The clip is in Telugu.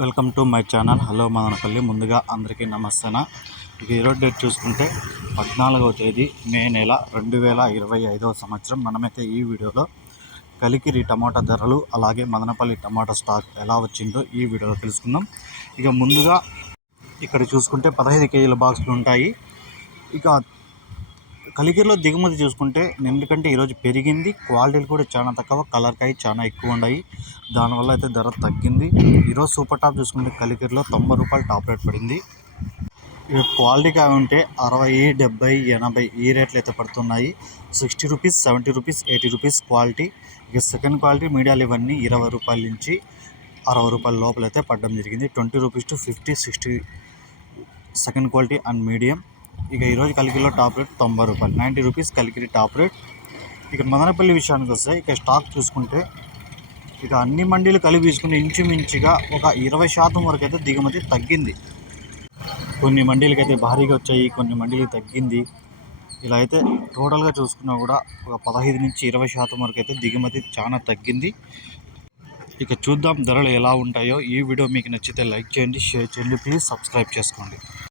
Welcome to my channel. Hello Madanapalle. ముందుగా అందరికీ నమస్తేనా? ఇక ఈరోజు డేట్ చూసుకుంటే పద్నాలుగవ తేదీ మే నెల రెండు వేల ఇరవై ఐదవ సంవత్సరం. మనమైతే ఈ వీడియోలో కలికిరి టమాటా ధరలు అలాగే మదనపల్లి టమాటా స్టాక్ ఎలా వచ్చిందో ఈ వీడియోలో తెలుసుకుందాం. ఇక ముందుగా ఇక్కడ చూసుకుంటే పదహైదు కేజీల బాక్సులు ఉంటాయి. ఇక కలికిరిలో దిగుమతి చూసుకుంటే ఎందుకంటే ఈరోజు పెరిగింది. క్వాలిటీలు కూడా చాలా తక్కువ కలర్ కాయ చాలా ఎక్కువ ఉన్నాయి. దానివల్ల అయితే ధర తగ్గింది. ఈరోజు సూపర్ టాప్ చూసుకుంటే కలికిరిలో తొంభై రూపాయలు టాప్ రేట్ పడింది. ఇక క్వాలిటీ కాయ ఉంటే అరవై డెబ్బై ఎనభై ఈ రేట్లు అయితే పడుతున్నాయి. Sixty rupees seventy rupees eighty rupees quality. ఇక సెకండ్ క్వాలిటీ మీడియాలు ఇవన్నీ ఇరవై రూపాయల నుంచి అరవై రూపాయల లోపల అయితే పడడం జరిగింది. Twenty rupees to fifty sixty second quality and medium. ఇక ఈరోజు కలికిలో టాప్ రేట్ తొంభై రూపాయలు. Ninety rupees Kalikiri top rate. ఇక మదనపల్లి విషయానికి వస్తే ఇక స్టాక్ చూసుకుంటే ఇక అన్ని మండీలు కలిపి తీసుకుంటే ఇంచుమించుగా ఒక ఇరవై శాతం వరకు అయితే దిగుమతి తగ్గింది. కొన్ని మండీలకి అయితే భారీగా వచ్చాయి కొన్ని మండీలకి తగ్గింది. ఇలా అయితే టోటల్గా చూసుకున్నా కూడా ఒక పదహైదు నుంచి ఇరవై శాతం వరకు అయితే దిగుమతి చాలా తగ్గింది. ఇక చూద్దాం ధరలు ఎలా ఉంటాయో. ఈ వీడియో మీకు నచ్చితే లైక్ చేయండి షేర్ చేయండి ప్లీజ్ సబ్స్క్రైబ్ చేసుకోండి.